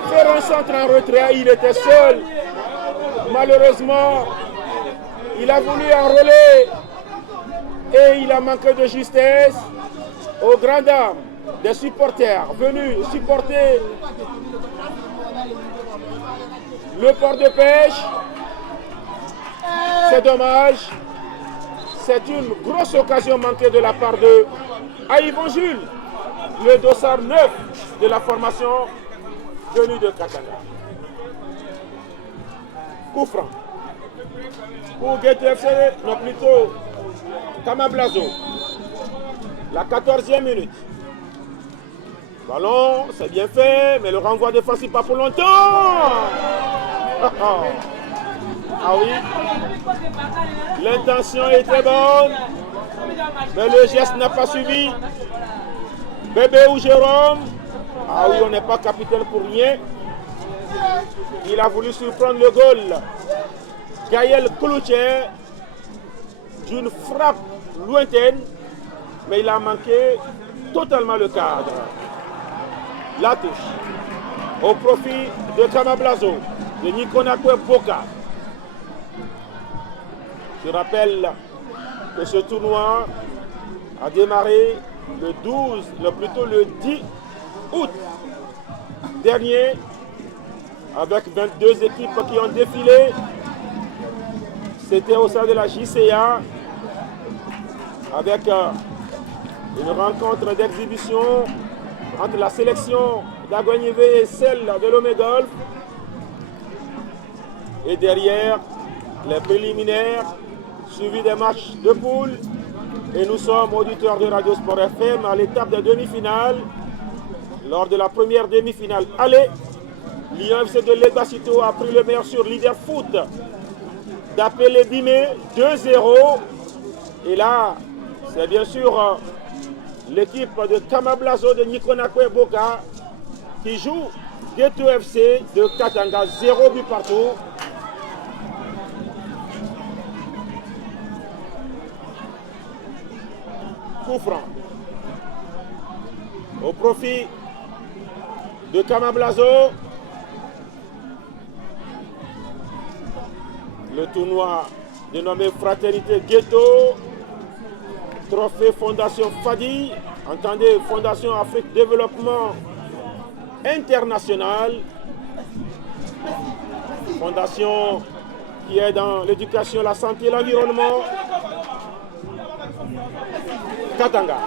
faire un centre en retrait. Il était seul. Malheureusement, il a voulu enrôler et il a manqué de justesse aux grandes dames des supporters venus supporter le port de pêche. C'est dommage. C'est une grosse occasion manquée de la part de Aïvon Jules, le dossard 9 de la formation venue de Katanga. Coup franc pour GTFC, non plutôt Kama Blazo. La 14e minute. Ballon, c'est bien fait, mais le renvoi défensif pas pour longtemps. Ah oui, l'intention était bonne, mais le geste n'a pas suivi. Bébé ou Jérôme, ah oui, on n'est pas capitaine pour rien. Il a voulu surprendre le goal. Gaël Koulouché d'une frappe lointaine, mais il a manqué totalement le cadre. La touche au profit de Kama Blazo, de Nikonakwe Boka. Je rappelle que ce tournoi a démarré le 12, plutôt le 10 août dernier, avec 22 équipes qui ont défilé. C'était au sein de la JCA avec une rencontre d'exhibition entre la sélection d'Aguagnivé et celle de Lomé Golf. Et derrière, les préliminaires, suivis des matchs de poule. Et nous sommes auditeurs de Radio Sport FM à l'étape de demi-finale. Lors de la première demi-finale aller, Lion FC de Lebasito a pris le meilleur sur Leader Foot d'appeler Bimé 2-0. Et là, c'est bien sûr l'équipe de Kamablazo de Nikonakwe Boka qui joue Ghetto FC de Katanga, 0 but partout. Coup franc au profit de Kamablazo. Le tournoi dénommé Fraternité Ghetto, trophée Fondation Fadi, entendez Fondation Afrique Développement International, fondation qui est dans l'éducation, la santé et l'environnement. Katanga,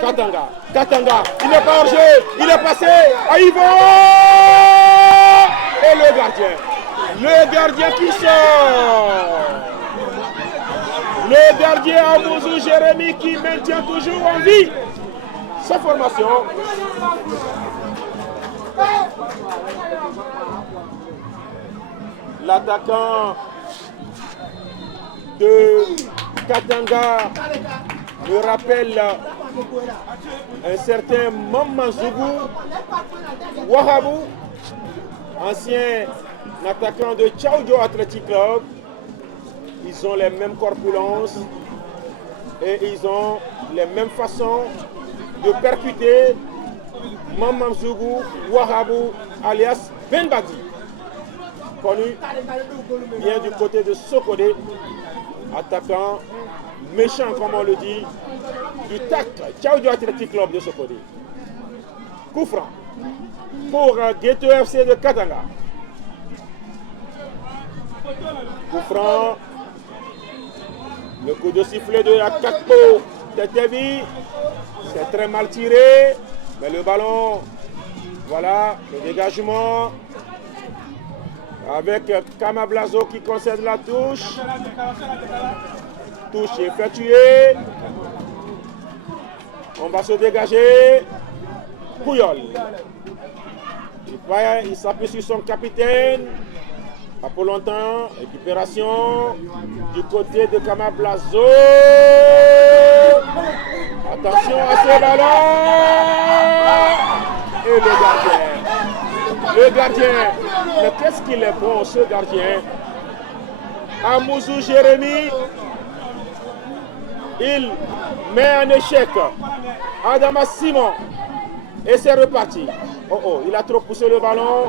Katanga, Katanga, il n'est pas hors jeu, il est passé à Yvon et le gardien qui sort. Le gardien Amouzou Jérémy qui maintient toujours en vie sa formation. L'attaquant de Katanga me rappelle un certain Mamanzougou Wahabou, ancien attaquant de Tchaoudjo Athletic Club. Ils ont les mêmes corpulences et ils ont les mêmes façons de percuter. Mamanzougou Wahabou alias Benbadi, connu bien du côté de Sokodé, attaquant méchant comme on le dit, du TAC, Tchaoudjo Athletic Club de Sokodé. Coup franc pour Ghetto FC de Katanga. Coup franc, le coup de sifflet de la Kakpo Tetevi, c'est très mal tiré, mais le ballon, voilà, le dégagement avec Kamablazo qui concède la touche. Touche effectuée. On va se dégager. Pouyol. Il s'appuie sur son capitaine. Pas pour longtemps. Récupération du côté de Kamablazo. Attention à ce ballon. Et le gardien. Le gardien. Mais qu'est-ce qu'il est bon, ce gardien. Amouzou Jérémy. Il met en échec Adama Simon. Et c'est reparti. Oh oh, il a trop poussé le ballon.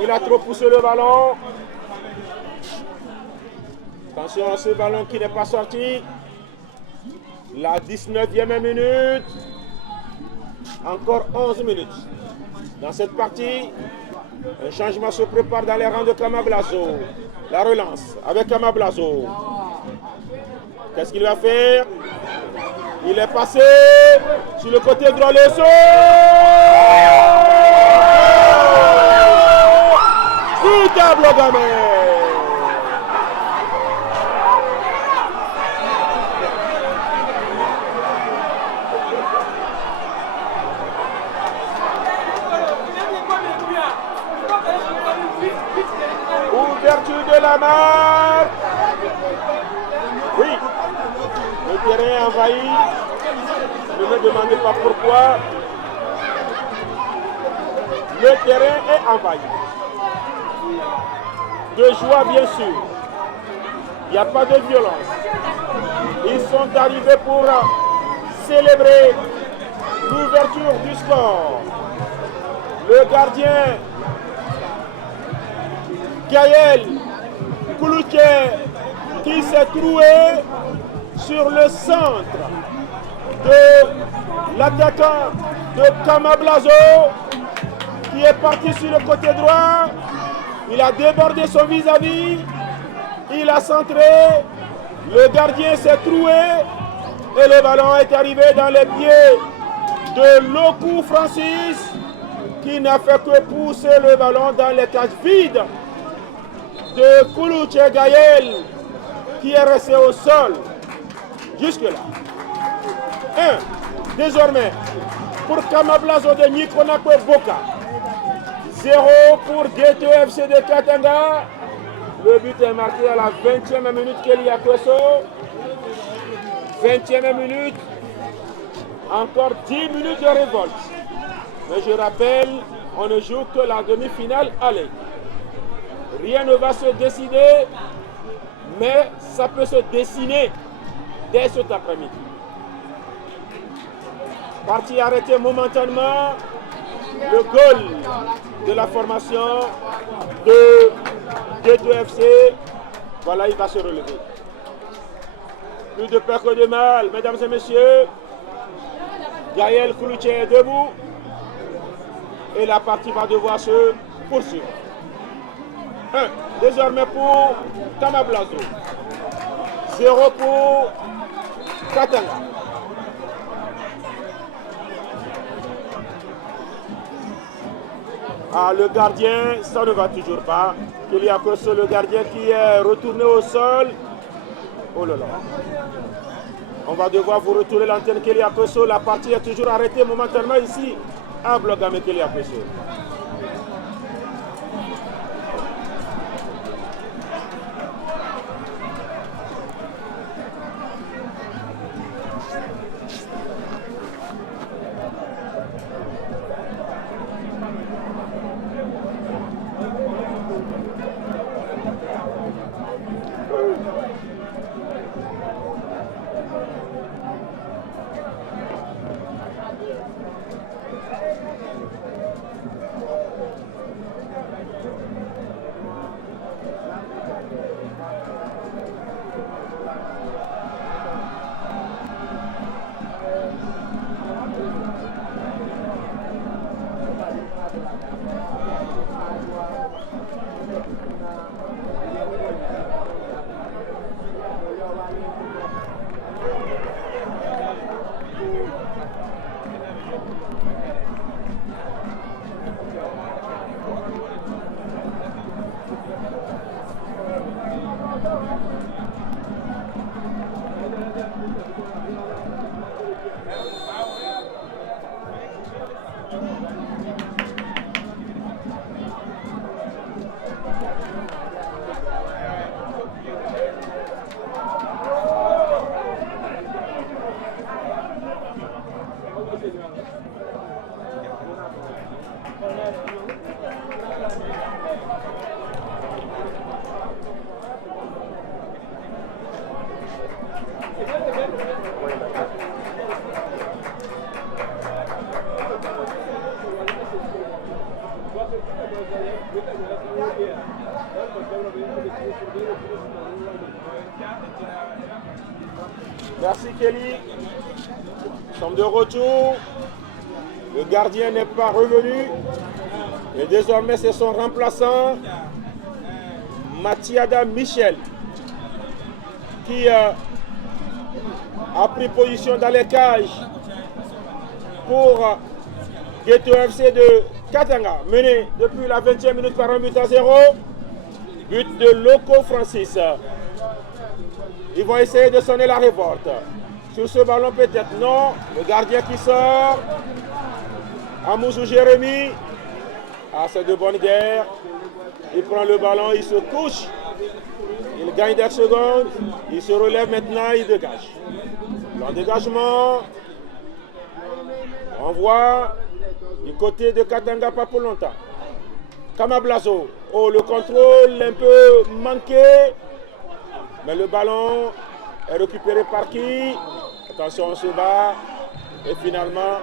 Il a trop poussé le ballon. Attention à ce ballon qui n'est pas sorti. La 19e minute. Encore 11 minutes. Dans cette partie, un changement se prépare dans les rangs de Kamablazo. La relance avec Kamablazo. Qu'est-ce qu'il va faire? Il est passé sur le côté droit, le saut. Outable gamin. Ouverture de la marque. Oui. Le terrain est envahi. Ne me demandez pas pourquoi. Le terrain est envahi. De joie, bien sûr. Il n'y a pas de violence. Ils sont arrivés pour célébrer l'ouverture du score. Le gardien Gaël Koulouké qui s'est trouvé sur le centre de l'attaquant de Kamablazo qui est parti sur le côté droit. Il a débordé son vis-à-vis. Il a centré. Le gardien s'est troué. Et le ballon est arrivé dans les pieds de Lokou Francis, qui n'a fait que pousser le ballon dans les cages vides de Koulouche Gaël, qui est resté au sol jusque-là. 1. Désormais, pour Kamablazo de Nikonakwe Boka. 0 pour Geto FC de Katanga. Le but est marqué à la 20e minute Kélia Kweso. 20e minute. Encore 10 minutes de révolte. Mais je rappelle, on ne joue que la demi-finale aller. Rien ne va se décider, mais ça peut se dessiner dès cet après-midi. Partie arrêtée momentanément. Le goal de la formation de Geto FC. Voilà, il va se relever. Plus de peur que de mal, mesdames et messieurs. Gaël Koulouche est debout. Et la partie va devoir se poursuivre. 1. Désormais pour Kamablazo. 0 pour Katanga. Ah, le gardien, ça ne va toujours pas. Il y a que le gardien qui est retourné au sol. Oh là là. On va devoir vous retourner l'antenne Kélia Koso. La partie est toujours arrêtée momentanément ici à Blogame Kélia Koso. Merci Kelly. Nous sommes de retour. Le gardien n'est pas revenu. Et désormais, c'est son remplaçant, Mathiada Michel, qui a pris position dans les cages pour Geto FC de Katanga, mené depuis la 20e minute par 1-0. But de Loco Francis. Ils vont essayer de sonner la révolte. Sur ce ballon peut-être non. Le gardien qui sort. Amouzou Jérémy. Ah, c'est de bonne guerre. Il prend le ballon, il se couche. Il gagne des secondes. Il se relève maintenant, il dégage. Le dégagement. On voit du côté de Katanga pas pour longtemps. Kamablazo. Oh, le contrôle un peu manqué. Mais le ballon est récupéré par qui? Attention, on se bat. Et finalement,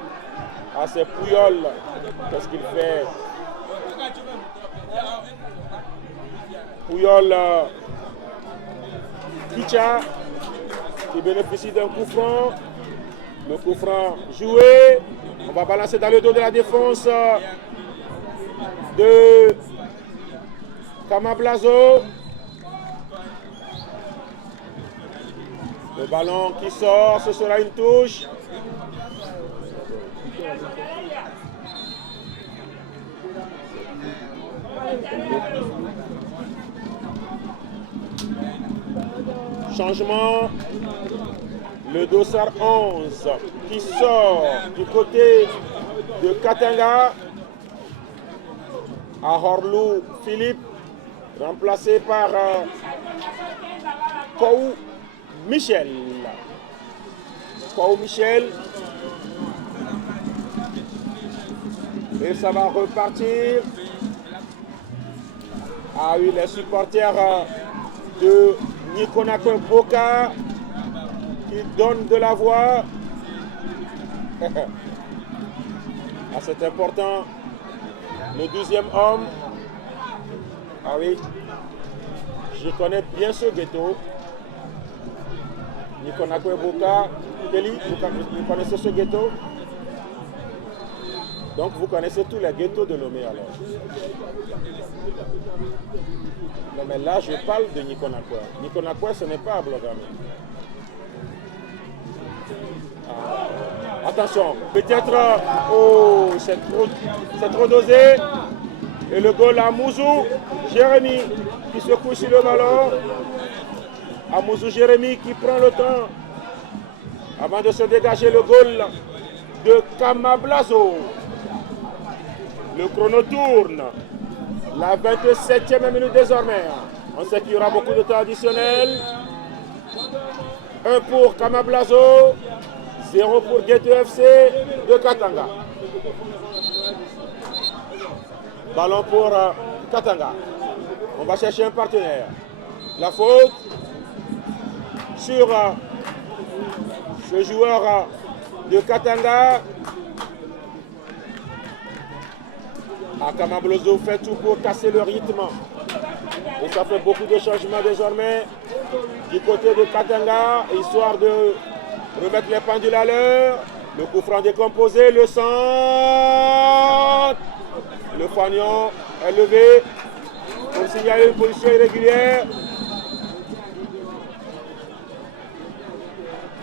c'est Pouyol. Qu'est-ce qu'il fait? Pouyol Kicha qui bénéficie d'un coup franc. Le coup franc joué. On va balancer dans le dos de la défense de Kamablazo. Le ballon qui sort, ce sera une touche. Changement. Le dossard 11 qui sort du côté de Katanga. À Horlou Philippe, remplacé par Kou Michel. Kou Michel. Et ça va repartir. Ah oui, les supporters de Nikonakwe Boka qui donnent de la voix. Ah, c'est important. Le 12e homme. Ah oui. Je connais bien ce ghetto. Nikonakwe Boka. Kelly, vous connaissez ce ghetto? Donc vous connaissez tous les ghettos de Lomé alors. Non mais là je parle de Nikonakwe. Nikonakwe ce n'est pas à Blogame. Attention, peut-être, oh, c'est trop dosé. Et le goal à Mouzou, Jérémy qui se couche sur le ballon. À Mouzou Jérémy qui prend le temps avant de se dégager le goal de Kamablazo. Le chrono tourne. La 27e minute désormais. On sait qu'il y aura beaucoup de temps additionnel. 1 pour Kamablazo. 0 pour Ghetto FC de Katanga. Ballon pour Katanga. On va chercher un partenaire. La faute sur ce joueur de Katanga. Kamablazo fait tout pour casser le rythme. Et ça fait beaucoup de changements désormais du côté de Katanga, histoire de remettre les pendules à l'heure. Le coup franc décomposé, le centre. Le fanion est levé pour signaler une position irrégulière.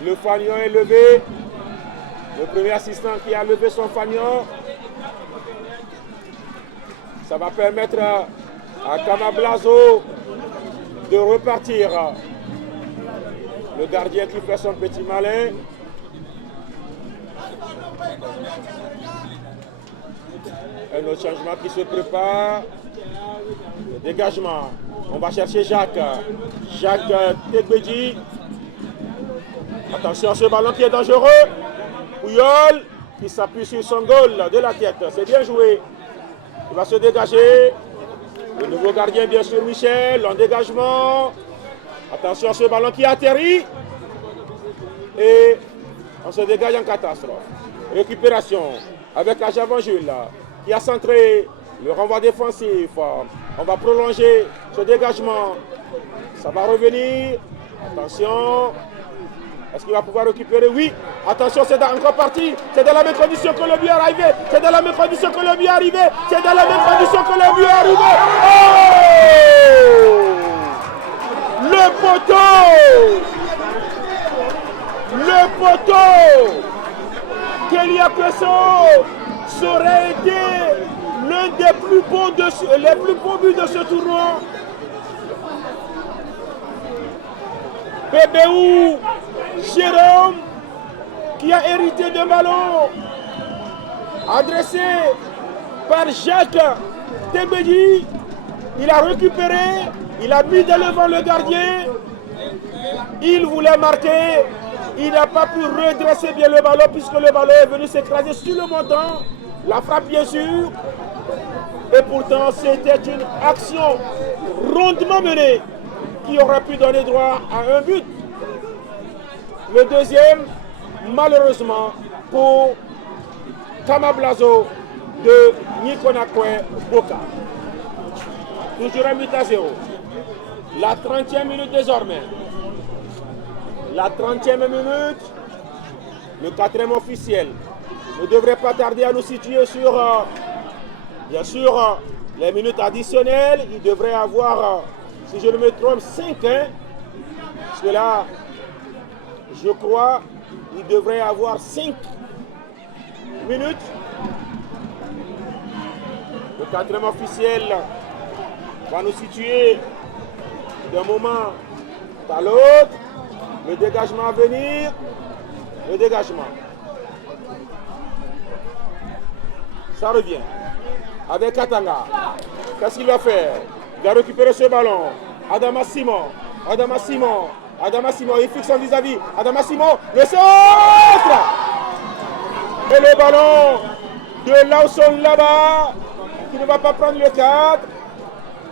Le fanion est levé. Le premier assistant qui a levé son fanion. Ça va permettre à Kamablazo de repartir. Le gardien qui fait son petit malin. Un autre changement qui se prépare. Le dégagement. On va chercher Jacques. Jacques Tegbedi. Attention à ce ballon qui est dangereux. Pouyol qui s'appuie sur son goal de la tête. C'est bien joué. Il va se dégager. Le nouveau gardien, bien sûr, Michel. En dégagement. Attention à ce ballon qui atterrit. Et on se dégage en catastrophe. Récupération avec Ajavan Jules qui a centré le renvoi défensif. On va prolonger ce dégagement. Ça va revenir. Attention. Est-ce qu'il va pouvoir récupérer? Oui. Attention, c'est encore parti. C'est dans la même condition que le but est arrivé. C'est dans la même condition que le but est arrivé. C'est dans la même condition que le but est arrivé. Oh! Le poteau! Le poteau! Kélia Pesso serait été l'un des plus beaux buts de ce tournoi. Bébéou Jérôme qui a hérité d'un ballon adressé par Jacques Tegbedi. Il a récupéré, il a mis devant le gardien. Il voulait marquer. Il n'a pas pu redresser bien le ballon puisque le ballon est venu s'écraser sur le montant. La frappe bien sûr. Et pourtant c'était une action rondement menée qui aurait pu donner droit à un but. Le deuxième, malheureusement, pour Kamablazo de Nikonakwe Boka. Toujours un but à 0. La 30e minute désormais. La 30e minute, le 4e officiel ne devrait pas tarder à nous situer sur, bien sûr, les minutes additionnelles. Il devrait avoir, si je ne me trompe, 5. Parce que là, Je crois qu'il devrait avoir 5 minutes. Le quatrième officiel va nous situer d'un moment à l'autre. Le dégagement à venir. Le dégagement. Ça revient. Avec Katanga. Qu'est-ce qu'il va faire? Il va récupérer ce ballon. Adama Simon. Adama Simon. Adama Simon. Il fixe son vis-à-vis. Adama Simon. Le centre. Et le ballon de Lawson là-bas, qui ne va pas prendre le cadre.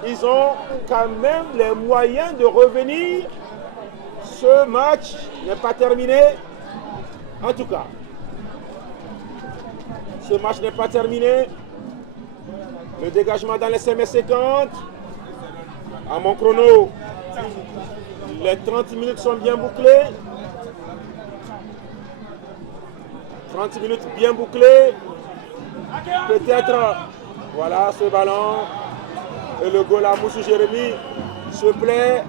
Ils ont quand même les moyens de revenir. Ce match n'est pas terminé. En tout cas, ce match n'est pas terminé. Le dégagement dans les 5 mètres 50. À mon chrono, les 30 minutes sont bien bouclées. 30 minutes bien bouclées. Peut-être, voilà ce ballon. Et le goal à Moussou Jérémy se plaît.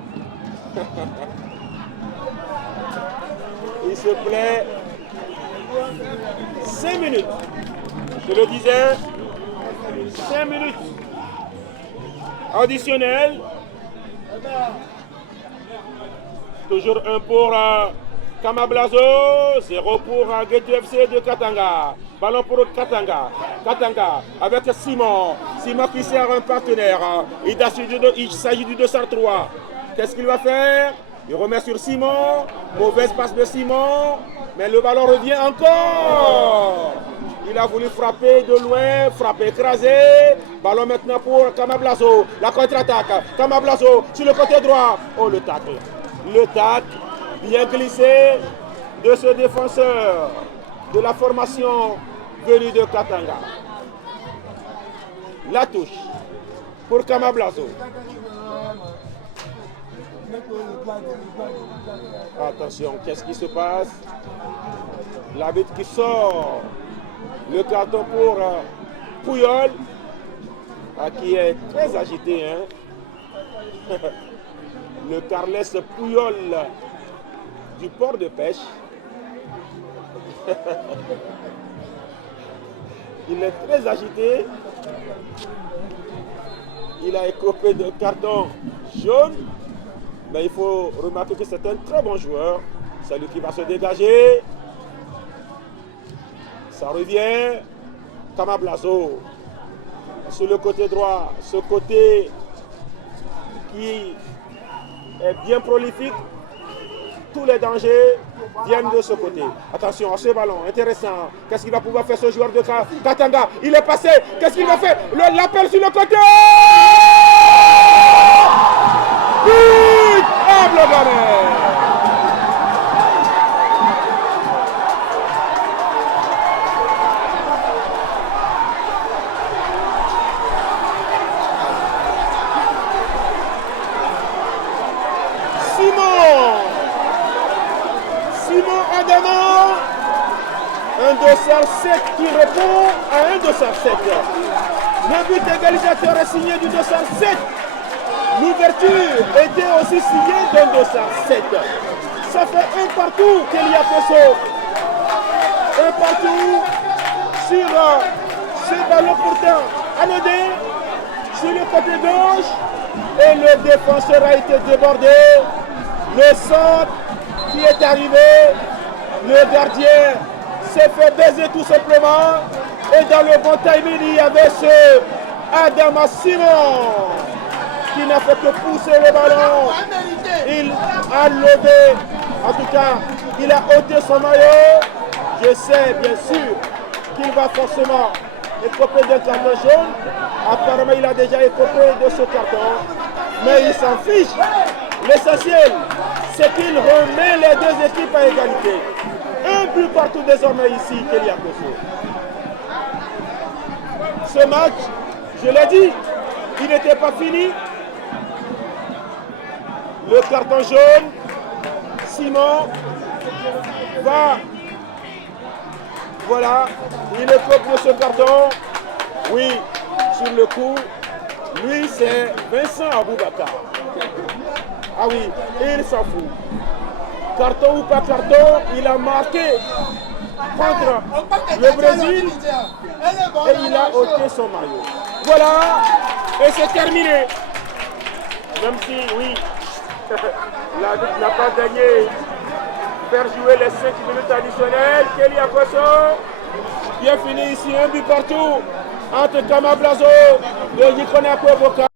Il se plaît. 5 minutes. Je le disais. 5 minutes additionnelles. Toujours 1 pour Kamablazo, 0 pour Geto FC de Katanga. Ballon pour Katanga. Katanga avec Simon. Simon qui sert un partenaire. Il s'agit du 203. Qu'est-ce qu'il va faire? Il remet sur Simon. Mauvaise passe de Simon. Mais le ballon revient encore. Il a voulu frapper de loin, frapper écrasé. Ballon maintenant pour Kamablazo. La contre-attaque. Kamablazo sur le côté droit. Oh, le tacle. Le tacle bien glissé de ce défenseur de la formation venue de Katanga. La touche pour Kamablazo. Attention, qu'est-ce qui se passe? L'arbitre qui sort. Le carton pour Pouyol, qui est très agité. Hein? Le Carles Pouyol du port de pêche. Il est très agité. Il a écopé de carton jaune. Mais il faut remarquer que c'est un très bon joueur. C'est lui qui va se dégager. Ça revient. Kamablazo. Sur le côté droit. Ce côté qui est bien prolifique. Tous les dangers viennent de ce côté. Attention à ce ballon, intéressant. Qu'est-ce qu'il va pouvoir faire ce joueur de Katanga? Il est passé. Qu'est-ce qu'il va faire? L'appel sur le côté. But! Simon Adama, un dossard 7 qui répond à un dossard 7. Le but égalisateur est signé du dossard 7. L'ouverture était aussi signée d'un dossard 7. Ça fait un partout Kélia Pesso. Un partout sur ce ballon pourtant anodin sur le côté gauche. Et le défenseur a été débordé. Le centre qui est arrivé, le gardien s'est fait baiser tout simplement. Et dans le bon timing, il y avait ce Adama Simon qui n'a fait que pousser le ballon. Il a levé, en tout cas, il a ôté son maillot. Je sais bien sûr qu'il va forcément écoper d'un carton jaune. Apparemment, il a déjà écopé de ce carton. Mais il s'en fiche. L'essentiel, c'est qu'il remet les deux équipes à égalité. Un but partout désormais ici, Kélia Pesso. Ce match, je l'ai dit, il n'était pas fini. Le carton jaune, Simon va, voilà, il écope de ce carton. Oui, sur le coup, lui c'est Vincent Aboubakar. Ah oui, et il s'en fout. carton ou pas carton, il a marqué contre le Brésil et il a ôté son maillot. Voilà, et c'est terminé. Même si, oui, l'arbitre n'a pas gagné, faire jouer les 5 minutes additionnelles. Kelly Akoso, qui a fini ici, un but partout entre Kama Blazo de Nikonako Boka